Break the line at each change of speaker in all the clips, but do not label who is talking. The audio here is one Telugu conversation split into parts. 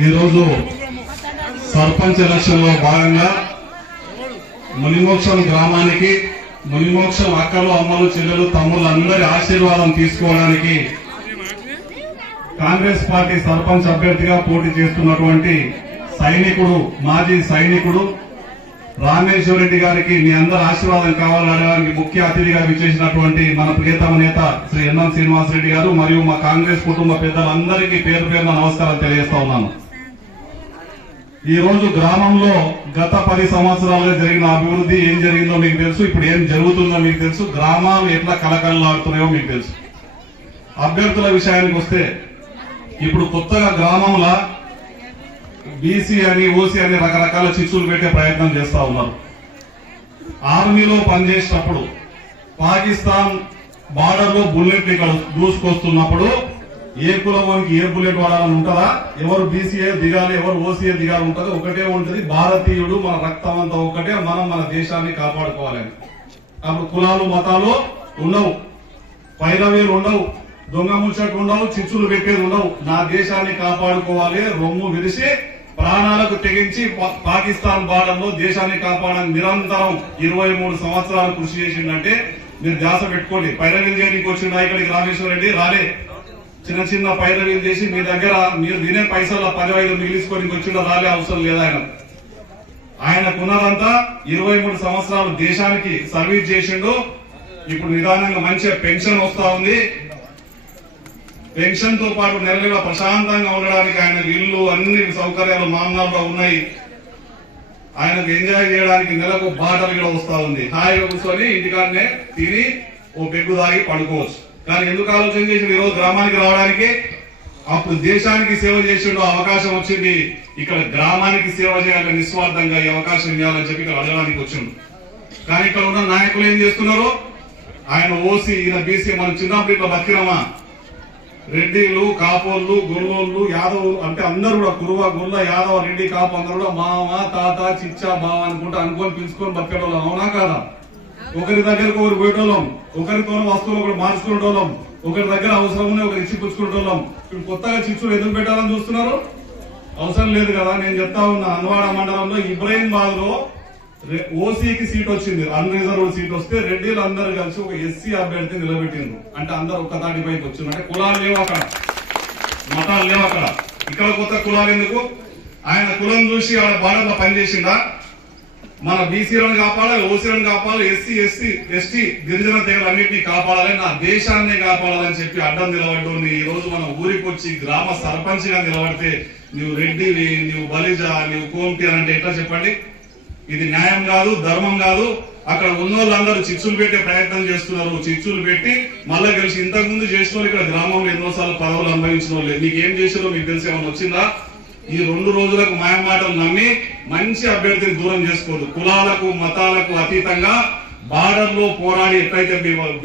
ఈరోజు సర్పంచ్ ఎలక్షన్లో భాగంగా మునిమోక్షం గ్రామానికి మునిమోక్షం అక్కలు అమ్మలు చెల్లెలు తమ్ముళ్ళు అందరి ఆశీర్వాదం తీసుకోవడానికి కాంగ్రెస్ పార్టీ సర్పంచ్ అభ్యర్థిగా పోటీ చేస్తున్నటువంటి సైనికుడు మాజీ సైనికుడు రామేశ్వర రెడ్డి గారికి మీ అందరి ఆశీర్వాదం కావాలనడానికి ముఖ్య అతిథిగా విచ్చేసినటువంటి మన ప్రియతమ నేత శ్రీ ఎన్ఎం శ్రీనివాసరెడ్డి గారు మరియు మా కాంగ్రెస్ కుటుంబ పెద్దలందరికీ పేరు పేరున నమస్కారం తెలియజేస్తా ఉన్నాను. ఈ రోజు గ్రామంలో గత పది సంవత్సరాలుగా జరిగిన అభివృద్ధి ఏం జరిగిందో మీకు తెలుసు ఇప్పుడు ఏం జరుగుతుందో మీకు తెలుసు గ్రామాలు ఎట్లా కలకలలాడుతున్నాయో మీకు తెలుసు. అభ్యర్థుల విషయానికి వస్తే ఇప్పుడు కొత్తగా గ్రామంలో బీసీ అని ఓసీ అని రకరకాల చిచ్చులు పెట్టే ప్రయత్నం చేస్తూ ఉన్నారు. ఆర్మీలో పనిచేసినప్పుడు పాకిస్తాన్ బార్డర్లో లో ఇక్కడ దూసుకొస్తున్నప్పుడు ఏ కులవానికి ఏ బుల్లెట్ వాడాలని ఉంటుందా? ఎవరు బీసీఏ దిగాలి ఎవరు ఓసీఏ దిగాలి ఉంటది ఒకటే ఉంటది. భారతీయుడు మన రక్తం అంతా ఒకటే మనం మన దేశాన్ని కాపాడుకోవాలని అప్పుడు కులాలు మతాలు ఉండవు. పైరవీలు ఉండవు. దొంగ ముచ్చట్లు ఉండవు చిచ్చులు పెట్టేది ఉండవు. నా దేశాన్ని కాపాడుకోవాలి రొమ్ము విరిసి ప్రాణాలకు తెగించి పాకిస్తాన్ బార్డర్లో దేశాన్ని కాపాడడానికి నిరంతరం ఇరవై మూడు సంవత్సరాలు కృషి చేసిందంటే మీరు ధ్యాస పెట్టుకోండి. పైరవీలు చేయడానికి వచ్చిన ఇక్కడికి రామేశ్వర రెడ్డి రాలే చిన్న చిన్న పైరవీలు చేసి మీ దగ్గర మీరు తినే పైసలు పది ఐదు మిగిలించుకొని వచ్చిండో రాలే అవసరం లేదు ఆయన? ఆయనకున్నదంతా ఇరవై మూడు సంవత్సరాలు దేశానికి సర్వీస్ చేసిండు. ఇప్పుడు నిదానంగా మంచిగా పెన్షన్ వస్తా ఉంది. పెన్షన్తో పాటు నెల ప్రశాంతంగా ఉండడానికి ఆయన ఇల్లు అన్ని సౌకర్యాలు మామూలుగా ఉన్నాయి. ఆయనకు ఎంజాయ్ చేయడానికి నెలకు బాటలు కూడా వస్తా ఉంది. హాయిగా కూర్చొని ఇంటికాడనే తిని ఓ పెగ్గు తాగి పడుకోవచ్చు. కానీ ఎందుకు ఆలోచన చేసిండు? ఈరోజు గ్రామానికి రావడానికి. అప్పుడు దేశానికి సేవ చేసిండు అవకాశం వచ్చింది. ఇక్కడ గ్రామానికి సేవ చేయాలని నిస్వార్థంగా ఈ అవకాశం ఇవ్వాలని చెప్పి ఇక్కడ అడగడానికి వచ్చిండు. కానీ ఇక్కడ ఉన్న నాయకులు ఏం చేస్తున్నారు? ఆయన ఓసీ ఈయన బీసీ మనం చిన్నప్పుడు ఇట్లా బతికినామా? రెడ్డిలు కాపోళ్ళు గొల్లోళ్ళు యాదవ్ అంటే అందరూ కూడా కురువ గుల్ల యాదవ రెడ్డి కాపు అందరూ కూడా మామ తాత చిచ్చా బావ అనుకుంటా అనుకొని పిలుచుకొని బతికేటోళ్ళు అవునా కాదా? ఒకరి దగ్గరకు ఒకరు పోయేటోళ్ళం. ఒకరితో వస్తువులు ఒకరు మార్చుకునేటోళ్ళం. ఒకరి దగ్గర అవసరం ఉన్నాయి ఒకరు ఇచ్చి పుచ్చుకునేటోళ్ళం. ఇప్పుడు కొత్తగా చిచ్చులు ఎందుకు పెట్టాలని చూస్తున్నారు? అవసరం లేదు కదా నేను చెప్తా ఉన్నా. అన్వాడ మండలంలో ఇబ్రాహీంబాద్లో ఓసీకి సీట్ వచ్చింది. అన్రిజర్వ్ సీట్ వస్తే రెడ్డిలు అందరు కలిసి ఒక ఎస్సీ అభ్యర్థి నిలబెట్టింది అంటే అందరు ఒక్క తాటి పైకి అంటే కులాలు లేవు అక్కడ. మతాలు లేవు అక్కడ. ఇక్కడ కొత్త కులాలు ఎందుకు? ఆయన కులం చూసి ఆడ బార్డర్లో పనిచేసిందా మన బీసీలను కాపాడాలి ఓసీలను కాపాడాలి ఎస్సీ ఎస్సీ ఎస్టీ గిరిజన తెగలన్నింటినీ కాపాడాలి నా దేశాన్ని కాపాడాలని చెప్పి అడ్డం నిలబడ్డు ఈ రోజు మన ఊరికి వచ్చి గ్రామ సర్పంచ్గా నిలబడితే నువ్వు రెడ్డివి నువ్వు బలిజ నువ్వు కోంటి అని అంటే ఎట్లా చెప్పండి? ఇది న్యాయం కాదు ధర్మం కాదు. అక్కడ ఉన్న వాళ్ళందరూ చిచ్చులు పెట్టే ప్రయత్నం చేస్తున్నారు. చిచ్చులు పెట్టి మళ్ళీ కలిసి ఇంతకు ముందు చేసిన వాళ్ళు ఇక్కడ గ్రామంలో ఎన్నోసార్లు పదవులు అనుభవించిన వాళ్ళు నీకేం చేసారో మీకు తెలిసి ఏమైనా వచ్చిందా? ఈ రెండు రోజులకు మాయ మాటలు నమ్మి మంచి అభ్యర్థిని దూరం చేసుకోవద్దు. కులాలకు మతాలకు అతీతంగా బార్డర్లో పోరాడి ఎట్లయితే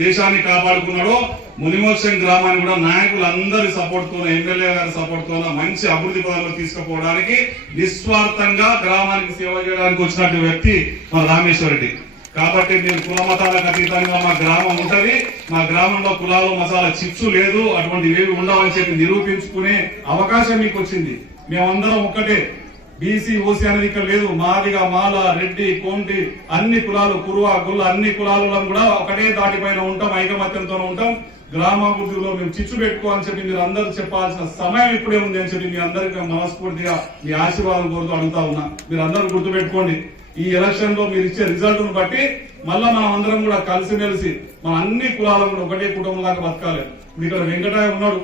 దేశాన్ని కాపాడుకున్నాడో మునిమోక్షన్ గ్రామాన్ని కూడా నాయకులందరి సపోర్ట్తో ఎమ్మెల్యే గారి సపోర్ట్తో మంచి అభివృద్ధి పదంలో తీసుకుపోవడానికి నిస్వార్థంగా గ్రామానికి సేవ చేయడానికి వచ్చినటువంటి వ్యక్తి మన రామేశ్వర రెడ్డి. కాబట్టి మీరు కుల మతాలకు అతీతంగా మా గ్రామం ఉంటుంది. మా గ్రామంలో కులాలు మసాలా చిప్స్ లేదు. అటువంటివి ఏవి ఉండవని చెప్పి నిరూపించుకునే అవకాశం మీకు వచ్చింది మేమందరం ఒక్కటే. బీసీ ఓసీ అనేది ఇక్కడ లేదు. మాదిగా మాల రెడ్డి కోంటి అన్ని కులాలు కురువ గుల్ల అన్ని కులాలలో కూడా ఒకటే దాటిపైన ఉంటాం ఐకమత్యంతో ఉంటాం. గ్రామాభివృద్ధిలో మేము చిచ్చు పెట్టుకోవాలని చెప్పి మీరు అందరూ చెప్పాల్సిన సమయం ఇప్పుడే ఉంది అని చెప్పి మీ అందరికీ మనస్ఫూర్తిగా మీ ఆశీర్వాదం కోరుతూ అడుగుతా ఉన్నా. మీరు అందరూ గుర్తుపెట్టుకోండి. ఈ ఎలక్షన్లో మీరు ఇచ్చే రిజల్ట్ను బట్టి మళ్ళా మనం అందరం కూడా కలిసిమెలిసి మన అన్ని కులాలను కూడా ఒకటే కుటుంబం లాగా బతకాలి. ఇప్పుడు ఇక్కడ వెంకటయ్య ఉన్నాడు.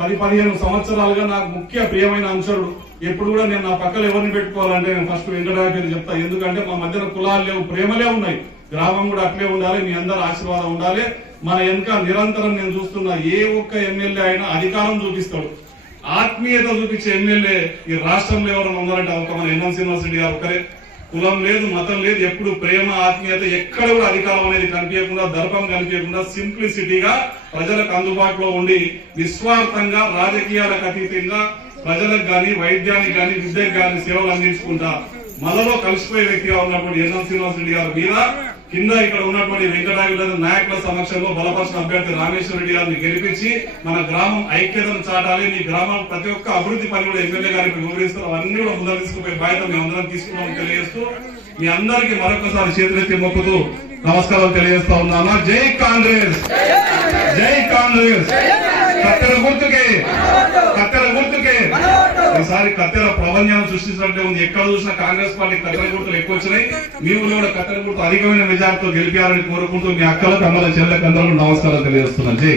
పది పదిహేను సంవత్సరాలుగా నాకు ముఖ్య ప్రియమైన అంశుడు ఎప్పుడు కూడా నేను నా పక్కన ఎవరిని పెట్టుకోవాలంటే నేను ఫస్ట్ వెంకటరాయ పేరు చెప్తా. ఎందుకంటే మా మధ్యన కులాలు లేవు ప్రేమలే ఉన్నాయి. గ్రామం కూడా అట్లే ఉండాలి మీ అందరి ఆశీర్వాదం ఉండాలి. మన వెనుక నిరంతరం నేను చూస్తున్న ఏ ఒక్క ఎమ్మెల్యే అయినా అధికారం చూపిస్తాడు. ఆత్మీయత చూపించే ఎమ్మెల్యే ఈ రాష్ట్రంలో ఎవరైనా ఉన్నారంటే ఒక మన ఎన్ఎం శ్రీనివాసరెడ్డి గారు ఒకరే కులం లేదు మతం లేదు ఎప్పుడు ప్రేమ ఆత్మీయత ఎక్కడ కూడా అధికారం అనేది కనిపించకుండా దర్పం కనిపించకుండా సింప్లిసిటీగా ప్రజలకు అందుబాటులో ఉండి నిస్వార్థంగా రాజకీయాలకు అతీతంగా ప్రజలకు కానీ వైద్యానికి కానీ విద్యకు కానీ సేవలు అందించుకుంటా. మనలో కలిసిపోయే వ్యక్తిగా ఉన్నప్పుడు ఎన్ఎం శ్రీనివాసరెడ్డి గారి మీద కింద ఇక్కడ ఉన్నటువంటి వెంకటాయుల నాయకుల సమక్షంలో బలపరిచిన అభ్యర్థి రామేశ్వర రెడ్డి గారిని గెలిపించి మన గ్రామం ఐక్యతను చాటాలి. మీ గ్రామం ప్రతి ఒక్క అభివృద్ధి పని కూడా ఎమ్మెల్యే గారికి వివరిస్తారు అవన్నీ కూడా ముందర తీసుకుపోయే బాధ్యత మేము అందరం తీసుకున్నామని తెలియజేస్తూ మీ అందరికి మరొకసారి చేతులెత్తి మొక్కుతూ నమస్కారం తెలియజేస్తా ఉన్నాను. జై కాంగ్రెస్! జై కాంగ్రెస్! కత్తెర గుర్తుకి! కత్తెర గుర్తు ఈసారి కత్తెర ప్రపంచాన్ని సృష్టించినట్టే ఉంది. ఎక్కడ చూసినా కాంగ్రెస్ పార్టీ కత్తెర గుర్తులు ఎక్కువ వచ్చినాయి. మేము కూడా కత్తెర గుర్తు అధికమైన మెజార్టీతో గెలిపారని కోరుకుంటూ మీ అక్కలకు అమ్మల చెల్లెలకు అందరూ నమస్కారం తెలియజేస్తున్నాను. జై